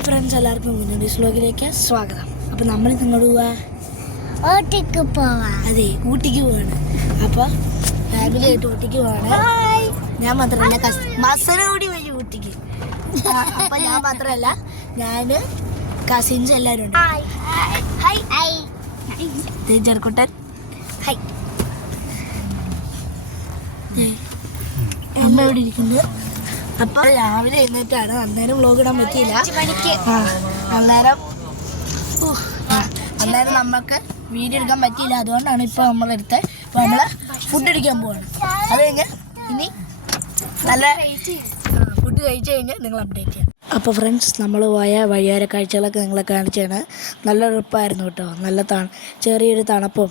Hi friends, എല്ലാവർക്കും വിനോദീസ് വ്ലോഗിലേക്ക് സ്വാഗതം. അപ്പോൾ നമ്മൾ നിങ്ങളോട് ഊട്ടിക്ക് പോവാം. അതെ, ഊട്ടിക്ക് പോവാണ്. അപ്പോൾ ഫാമിലി ആയിട്ട് ഊട്ടിക്ക് പോവാണ്. ഞാൻ മാത്രമല്ല, മസനഗുഡി വഴി ഊട്ടിക്ക്. അപ്പോൾ ഞാൻ മാത്രമല്ല, ഞാൻ കസിൻസ് എല്ലാവരും ഉണ്ട്. ചെറുക്കുട്ടൻ അമ്മ ഇവിടെ ഇരിക്കുന്നത്. അപ്പോൾ രാവിലെ എഴുന്നേറ്റാണ്, അന്നേരം വ്ലോഗ് ഇടാൻ പറ്റിയില്ല. അന്നേരം നമുക്ക് വീഡിയോ എടുക്കാൻ പറ്റിയില്ല. അതുകൊണ്ടാണ് ഇപ്പോൾ നമ്മളെടുത്ത്. ഇപ്പോൾ നമ്മൾ ഫുഡ് അടിക്കാൻ പോവാണ്. അത് കഴിഞ്ഞ് ഇനി നല്ല ഫുഡ് കഴിച്ച് കഴിഞ്ഞ് നിങ്ങൾ അപ്ഡേറ്റ് ചെയ്യാം. അപ്പോൾ ഫ്രണ്ട്സ്, നമ്മൾ പോയ വഴിയോര കാഴ്ചകളൊക്കെ നിങ്ങളെ കാണിച്ചാണ്. നല്ല ട്രിപ്പായിരുന്നു കേട്ടോ. നല്ല ചെറിയൊരു തണുപ്പും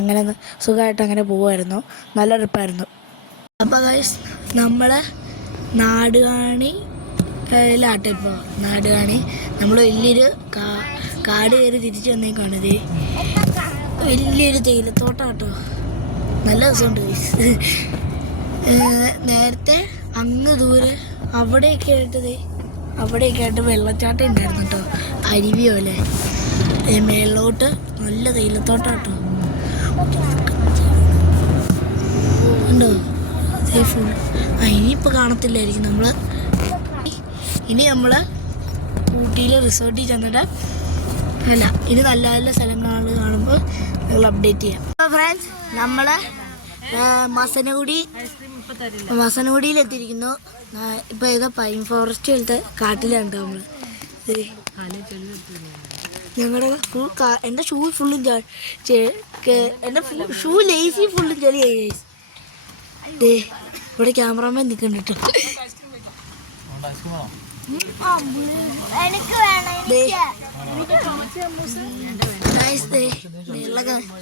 അങ്ങനെ സുഖമായിട്ട് അങ്ങനെ പോകുമായിരുന്നു. നല്ല ട്രിപ്പായിരുന്നു. അപ്പോൾ ഗൈസ്, നമ്മൾ നാടുകാണിയിലാട്ടെ. ഇപ്പോൾ നാടുകാണി നമ്മൾ വലിയൊരു കാട് കയറി തിരിച്ചു വന്നേക്കാണ്. ഇത് വലിയൊരു തേയിലത്തോട്ടം കേട്ടോ. നല്ല രസമുണ്ട് ഗൈസ്. നേരത്തെ അങ്ങ് ദൂരെ അവിടെയൊക്കെ ആയിട്ട് വെള്ളച്ചാട്ടം ഉണ്ടായിരുന്നു കേട്ടോ. അരുവി പോലെ മേളിലോട്ട് നല്ല തേയിലത്തോട്ടം കേട്ടോ. ഉണ്ടോ? ഫുൾ ഇനിയിപ്പോൾ കാണത്തില്ലായിരിക്കും. ഇനി നമ്മൾ ഊട്ടിയിൽ റിസോർട്ടിൽ ചെന്നിട്ട് ഇനി നല്ല നല്ല സ്ഥലങ്ങൾ കാണുമ്പോൾ നിങ്ങൾ അപ്ഡേറ്റ് ചെയ്യാം. അപ്പോൾ ഫ്രണ്ട്സ്, നമ്മൾ മസനഗുഡിയിൽ എത്തിയിരിക്കുന്നു. ഇപ്പോൾ ഏതോ പൈൻ ഫോറസ്റ്റ് പോലത്തെ കാട്ടിലാണ് നമ്മൾ. ഞങ്ങളുടെ എൻ്റെ ഷൂ ഫുള്ളും എൻ്റെ ഷൂ ലേസി ഫുള്ളും ചെളിയായി. ഇവിടെ ക്യാമറമാൻ നിൽക്കുന്നുണ്ട് കേട്ടോ.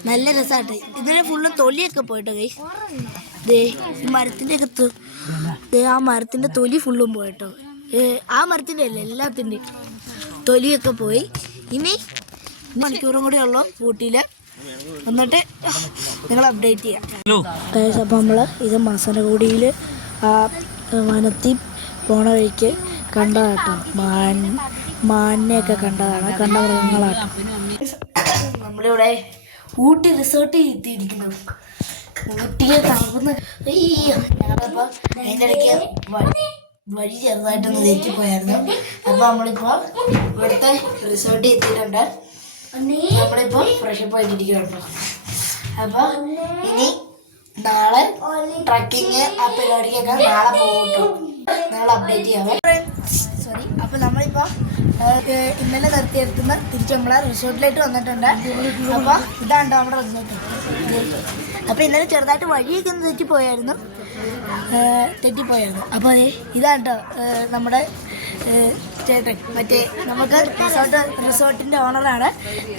നല്ല രസമായിട്ട് ഇതിന് ഫുള്ളും തൊലിയൊക്കെ പോയിട്ടോ ഗൈസ്. ആ മരത്തിന്റെ തൊലി ഫുള്ളും പോയിട്ടോ. ആ മരത്തിന്റെ അല്ല, എല്ലാത്തിൻ്റെയും തൊലിയൊക്കെ പോയി. ഇനി മണിക്കൂറും കൂടി ഉള്ളു ഊട്ടിയില്. എന്നിട്ട് നിങ്ങൾ അപ്ഡേറ്റ് ചെയ്യാം. അപ്പോൾ നമ്മൾ ഇത് മസനഗുഡിയിൽ ആ വനത്തിൽ പോണ വഴിക്ക് കണ്ടതാട്ടോ. മാനിനെയൊക്കെ കണ്ട മൃഗങ്ങളാട്ടോ. നമ്മളിവിടെ ഊട്ടി റിസോർട്ടിൽ എത്തിയിരിക്കുന്നു. ഊട്ടിയെ തണുക്കുന്ന ഞങ്ങളപ്പോൾ അതിൻ്റെ ഇടയ്ക്ക് വഴി ചെറുതായിട്ടൊന്ന് തെറ്റിപ്പോയായിരുന്നു. അപ്പോൾ നമ്മളിപ്പോൾ ഇവിടുത്തെ റിസോർട്ടിൽ എത്തിയിട്ടുണ്ട്. നമ്മളിപ്പോൾ ഫ്രഷപ്പ് ആയിട്ടിരിക്കുകയാണ്. അപ്പോൾ ഇനി നാളെ ട്രക്കിങ് ആ പരിപാടിക്കൊക്കെ നാളെ പോകട്ടോ. നിങ്ങൾ അപ്ഡേറ്റ് ചെയ്യാമേ. സോറി. അപ്പോൾ നമ്മളിപ്പോൾ ഇന്നലെ നിർത്തിയെടുത്തുന്ന തിരിച്ച് നമ്മളെ റിസോർട്ടിലേക്ക് വന്നിട്ടുണ്ട്. അപ്പോൾ ഇതാണ് നമ്മുടെ റിസോർട്ട്. അപ്പോൾ ഇന്നലെ ചെറുതായിട്ട് വഴിയൊക്കെ ഒന്ന് തെറ്റിപ്പോയായിരുന്നു. അപ്പോൾ ഇതാണ് കേട്ടോ നമ്മുടെ ചേട്ടൻ. നമുക്ക് റിസോർട്ടിൻ്റെ ഓണറാണ്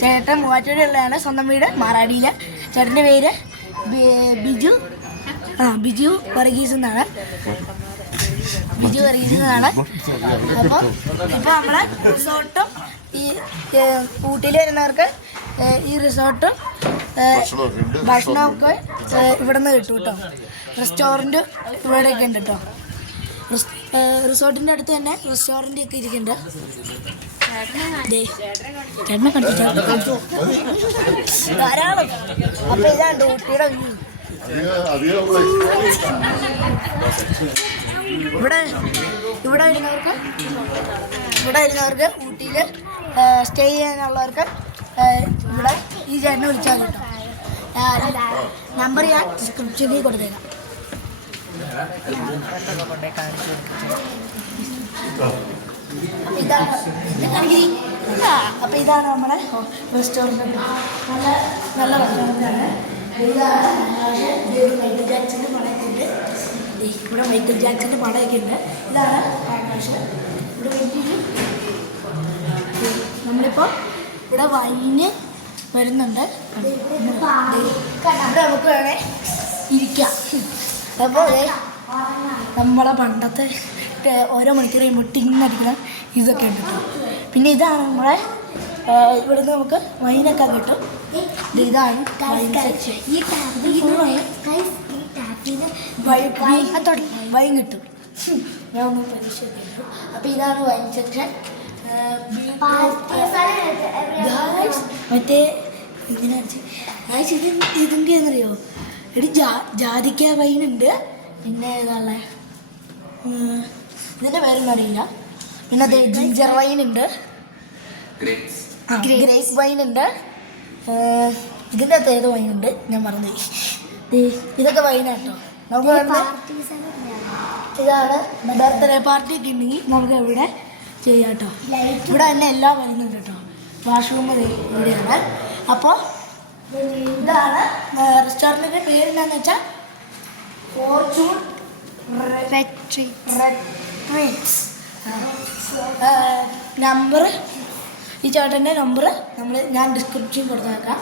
ചേട്ടൻ. മൂവാറ്റുപുഴയുള്ളതാണ് സ്വന്തം വീട്, മാറാടിയിൽ. ചേട്ടൻ്റെ പേര് ബിജു വർഗീസ് എന്നാണ്. അപ്പോൾ നമ്മളെ റിസോർട്ടും ഈ ഊട്ടിയിൽ വരുന്നവർക്ക് ഈ റിസോർട്ടും ഭക്ഷണമൊക്കെ ഇവിടെ നിന്ന് കിട്ടും കേട്ടോ. റെസ്റ്റോറൻറ്റ് ഇവിടെയൊക്കെ ഉണ്ട് കേട്ടോ. റിസോർട്ടിൻ്റെ അടുത്ത് തന്നെ റെസ്റ്റോറൻ്റ് ഒക്കെ ഇരിക്കുന്നുണ്ട്. ചേട്ടനെ കണ്ടിട്ട് ധാരാളം. അപ്പോൾ ഇതാണ് ഊട്ടിയുടെ വ്യൂ. ഇവിടെ വരുന്നവർക്ക് ഊട്ടിയിൽ സ്റ്റേ ചെയ്യാനുള്ളവർക്ക് ഇവിടെ ഈ ചേട്ടനെ വിളിച്ചാൽ കിട്ടും. നമ്പർ ഞാൻ ഡിസ്ക്രിപ്ഷനിൽ കൊടുത്തേക്കാം. അപ്പോൾ ഇതാണ് നമ്മുടെ റെസ്റ്റോറൻറ്റ്. നല്ല റെസ്റ്റോറൻറ്റാണ്. മൈക്കിൾ ജാക്സന്റെ പടമൊക്കെ ഉണ്ട്. ഇവിടെ മൈക്കിൾ ജാക്സന്റെ പടമൊക്കെ ഉണ്ട്. ഇതാണ് ആകാശ്. ഇവിടെ വലിയൊരു നമ്മളിപ്പോൾ ഇവിടെ വൈന് വരുന്നുണ്ട്. ഇവിടെ നമുക്ക് വേണേ ഇരിക്കാം. അപ്പോൾ നമ്മളെ പണ്ടത്തെ ഓരോ മണിക്കൂർ കഴിയുമ്പോൾ ടിന്നടിക്കണം ഇതൊക്കെ ഉണ്ട് കേട്ടോ. പിന്നെ ഇതാണ് നമ്മളെ ഇവിടുന്ന് നമുക്ക് വൈനൊക്കെ കിട്ടും. ഇതാണ് വൈൻ സെക്ഷൻ. വൈൻ കിട്ടും. ഞാൻ ഒന്ന് പരിശോധിച്ചു. അപ്പോൾ ഇതാണ് വൈൻ സെക്ഷൻ. മറ്റേ ഇങ്ങനെ ഇതിൻ്റെ എന്നറിയോ എടി ജാതിക്ക വൈനുണ്ട്. പിന്നെ ഏതാണല്ലേ ഇതിൻ്റെ പേരൊന്നും അറിയില്ല. പിന്നെ അതെ ജിഞ്ചർ വൈനുണ്ട്, ഗ്രേപ്പ് വൈനുണ്ട്. ഇതിൻ്റെ അകത്ത് ഏത് വൈനുണ്ട് ഞാൻ പറഞ്ഞു. ഇതൊക്കെ വൈനാട്ടോ. നമുക്ക് ഇതാണ് ബർത്ത്ഡേ പാർട്ടി ഒക്കെ ഉണ്ടെങ്കിൽ നമുക്ക് ഇവിടെ ചെയ്യാം കേട്ടോ. ഇവിടെ തന്നെ എല്ലാം വരുന്നുണ്ട് കേട്ടോ. വാഷ്റൂം ഇവിടെയാണ്. അപ്പോൾ ഇതാണ് റെസ്റ്റോറൻറ്റിൻ്റെ പേര് എന്താണെന്ന് വെച്ചാൽ ഫോർച്യൂൺ ട്രീറ്റ്സ്. നമ്പർ ഈ ചേട്ടൻ്റെ നമ്പർ ഞാൻ ഡിസ്ക്രിപ്ഷൻ കൊടുത്തേക്കാം.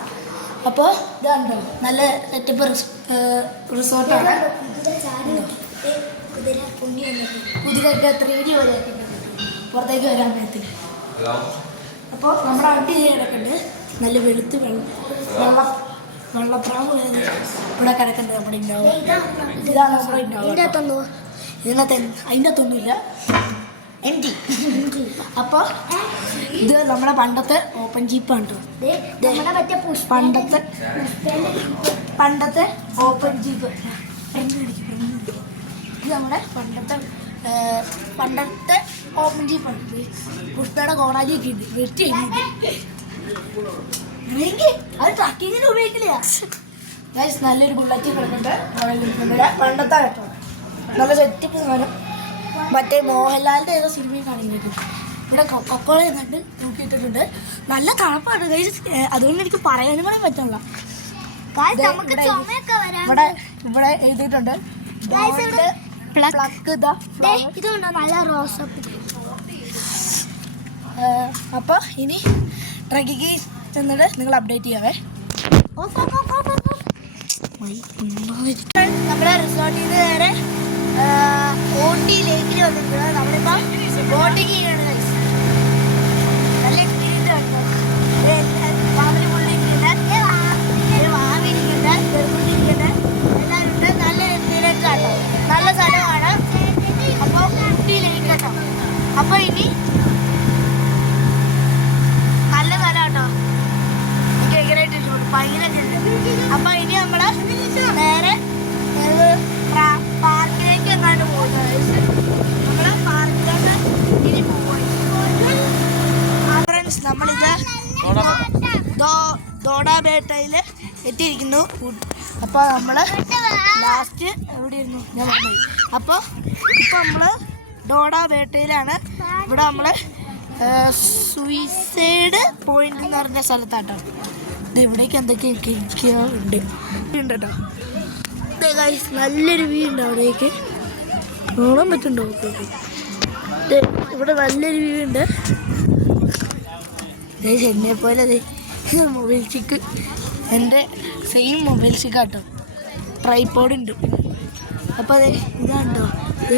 അപ്പോൾ ഇതാണ്ടോ നല്ല സെറ്റപ്പ് റിസോർട്ടാണ്. കുതിരയൊക്കെ 3D വരെയൊക്കെ പുറത്തേക്ക് വരാൻ പറ്റില്ല. അപ്പോൾ നമ്മുടെ വണ്ടി കിടക്കുന്നുണ്ട്. നല്ല വെളുത്ത് വെള്ളപ്രാവ് ഇവിടെ കിടക്കുന്നുണ്ട്. നമ്മുടെ ഉണ്ടാവും. ഇതാണ് നമ്മുടെ ഉണ്ടാവും. ഇതിനകത്ത് അതിൻ്റെ അകത്തൊന്നുമില്ല, എംറ്റി. അപ്പോൾ ഇത് നമ്മുടെ പണ്ടത്തെ ഓപ്പൺ ജീപ്പാണ് കേട്ടോ. പണ്ടത്തെ ഓപ്പൺ ജീപ്പ്. ഇത് നമ്മുടെ പണ്ടത്തെ ഓപ്പൺ ജീപ്പാണ്. പുഷ്പയുടെ കോടാലിയൊക്കെ ഉണ്ട്. വെട്ടി അത് ട്രക്കിങ്ങിന് ഉപയോഗിക്കില്ല. നല്ലൊരു ബുള്ളറ്റ് കിടക്കുന്നുണ്ട്. പണ്ടത്തെ കേട്ടോ, നല്ല സെറ്റപ്പ് സാധനം. മറ്റേ മോഹൻലാലിൻ്റെ ഏതോ സിനിമയും കാണിക്കുന്നത്. ഇവിടെ കൊക്കോള കണ്ട് നോക്കിയിട്ടിട്ടുണ്ട്. നല്ല തണുപ്പാണ് ഗൈസ്. അതുകൊണ്ട് എനിക്ക് പറയാനും കൂടെ പറ്റില്ല. ഇവിടെ എഴുതിയിട്ടുണ്ട് നല്ല റോസപ്പ്. അപ്പോൾ ഇനി ട്രക്കിക്ക് ചെന്നിട്ട് നിങ്ങൾ അപ്ഡേറ്റ് ചെയ്യാവേ. നമ്മുടെ റിസോർട്ടിൽ നിന്ന് നേരെ ഊട്ടി ലേക്കിൽ വന്നിട്ടുണ്ട്. നമ്മളിപ്പോൾ ബോട്ടിങ് ചെയ്യാണ്. നല്ല എക്സ്പീരിയൻസ് ആണ്. ഫാമിലി ഫുള്ളിരിക്കുന്നത്, വാവിരിക്കുന്നത്, ചെറുകുണ്ടിരിക്കുന്നത് എല്ലാവരും ഉണ്ട്. നല്ല എക്സ്പീരിയൻസ് ആട്ടോ. നല്ല സ്ഥലമാണ്. അപ്പോൾ ഊട്ടി ലേക്ക് കേട്ടോ. അപ്പോൾ ഇനി നല്ല സ്ഥലമാട്ടോ. എനിക്ക് ഭയങ്കരമായിട്ട് ഇഷ്ടപ്പെട്ടു. ഭയങ്കര. അപ്പോൾ ഇനി നമ്മൾ നേരെ പാർക്കിലേക്ക് എങ്ങാണ്ട് പോകുന്നത്. നമ്മൾ പാർക്കിലേക്ക് ഇനി പോകും. ഫ്രണ്ട്സ്, നമ്മളിത് ദോഡാബേട്ടയിൽ എത്തിയിരിക്കുന്നു. അപ്പോൾ നമ്മൾ ലാസ്റ്റ് എവിടെ ഇരുന്നു ഞാൻ പറഞ്ഞു. അപ്പോൾ ഇപ്പോൾ നമ്മൾ ഡോഡാബേട്ടയിലാണ്. ഇവിടെ നമ്മൾ സൂയിസൈഡ് പോയിന്റ് എന്ന് പറഞ്ഞ സ്ഥലത്താട്ടോ. ഇവിടേക്ക് എന്തൊക്കെയോ ഉണ്ട് കേട്ടോ. നല്ലൊരു വ്യൂ ഉണ്ട്. അവിടേക്ക് കാണാൻ പറ്റുന്നുണ്ടോ? ഇവിടെ നല്ലൊരു വ്യൂ ഉണ്ട്. എന്നെ പോലെ മൊബൈൽ ചിക്ക്, എൻ്റെ സെയിം മൊബൈൽ ചിക്കാട്ടോ. ട്രൈപോഡ് ഉണ്ട്. അപ്പോൾ അതെ ഇതാണ്ടോ.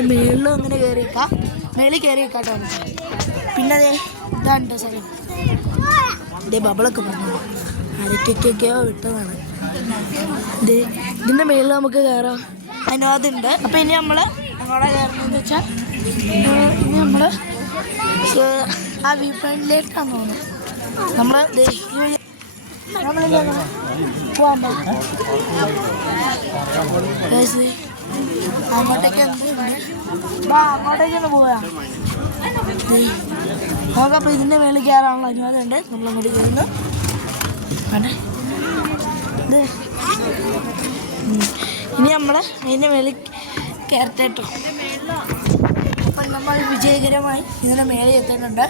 മേളിലും അങ്ങനെ കയറിയേക്കാം. മേളിൽ കയറിയേക്കാട്ടോ. പിന്നെ അതെ ഇതാണ്ടോ സ്ഥലം. ബബിളൊക്കെ പറഞ്ഞു അരക്കൊക്കെയോ വിട്ടതാണ്. ഇതിൻ്റെ മേളിൽ നമുക്ക് കയറാം, അനുവാദമുണ്ട്. അപ്പോൾ ഇനി നമ്മൾ അങ്ങോട്ട് കയറുന്നതെന്ന് വെച്ചാൽ ഇനി നമ്മൾ ആ വ്യൂ പോയിന്റിലേക്കാണ് തോന്നുന്നത്. നമ്മൾ പോകാൻ പറ്റും. അങ്ങോട്ടേക്ക് അങ്ങോട്ടേക്കൊന്ന് പോകാം നോക്കപ്പോൾ ഇതിൻ്റെ മേളിൽ കയറാനുള്ള അനുവാദമുണ്ട്. നമ്മളങ്ങോട്ട് കയറുന്നു. ഇനി നമ്മൾ അതിൻ്റെ മേളിൽ കയറട്ടെ കേട്ടോ. അപ്പം നമ്മൾ വിജയകരമായി ഇതിൻ്റെ മേളിൽ എത്തുന്നുണ്ട്.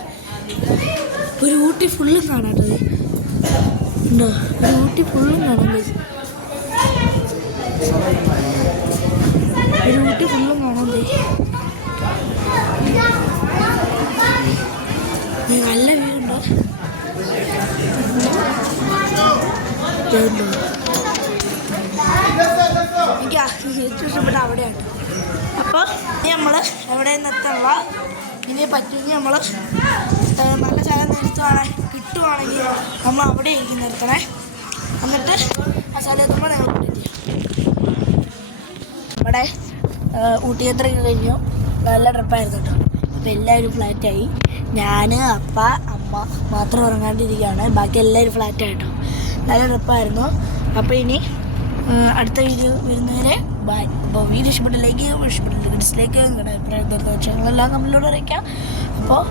ഒരു ഊട്ടി ഫുള്ളും കാണാട്ടത് ഉണ്ടോ? ഒരു ഊട്ടി ഫുള്ളും കാണാൻ പറ്റും. ഒരു ഊട്ടി ഫുള്ളും കാണാൻ പറ്റും. നല്ല വ്യൂ ഉണ്ടോ? എനിക്ക് ഏറ്റവും ഇഷ്ടപ്പെട്ട അവിടെയാണ്. അപ്പോൾ ഇനി നമ്മൾ എവിടെ നിർത്തുള്ള ഇനി പറ്റുമെങ്കിൽ നമ്മൾ നല്ല സ്ഥലം കിട്ടുവാണെങ്കിൽ നമ്മൾ അവിടെ ആയിരിക്കും നിർത്തണേ. എന്നിട്ട് ആ സ്ഥലത്തുമ്പോൾ ഞങ്ങൾ നമ്മുടെ ഊട്ടി യാത്ര കഴിഞ്ഞു. നല്ല ട്രിപ്പായിരുന്നു കേട്ടോ. അപ്പോൾ എല്ലാവരും ഫ്ലാറ്റായി. ഞാൻ, അപ്പ, അമ്മ, അമ്മ മാത്രം ഉറങ്ങാണ്ടിരിക്കുകയാണ്. ബാക്കി എല്ലാവരും ഫ്ലാറ്റായിട്ടോ. നല്ല ട്രിപ്പായിരുന്നു. അപ്പോൾ ഇനി അടുത്ത വീഡിയോ വരുന്നവരെ ബൈ. അപ്പോൾ വീഡിയോ ഇഷ്ടപ്പെട്ടില്ലെങ്കിൽ ഡിസ്ലൈക്ക് നിങ്ങളുടെ അഭിപ്രായം നിർദ്ദേശങ്ങളെല്ലാം നമ്മളിലൂടെ അറിയിക്കാം. അപ്പോൾ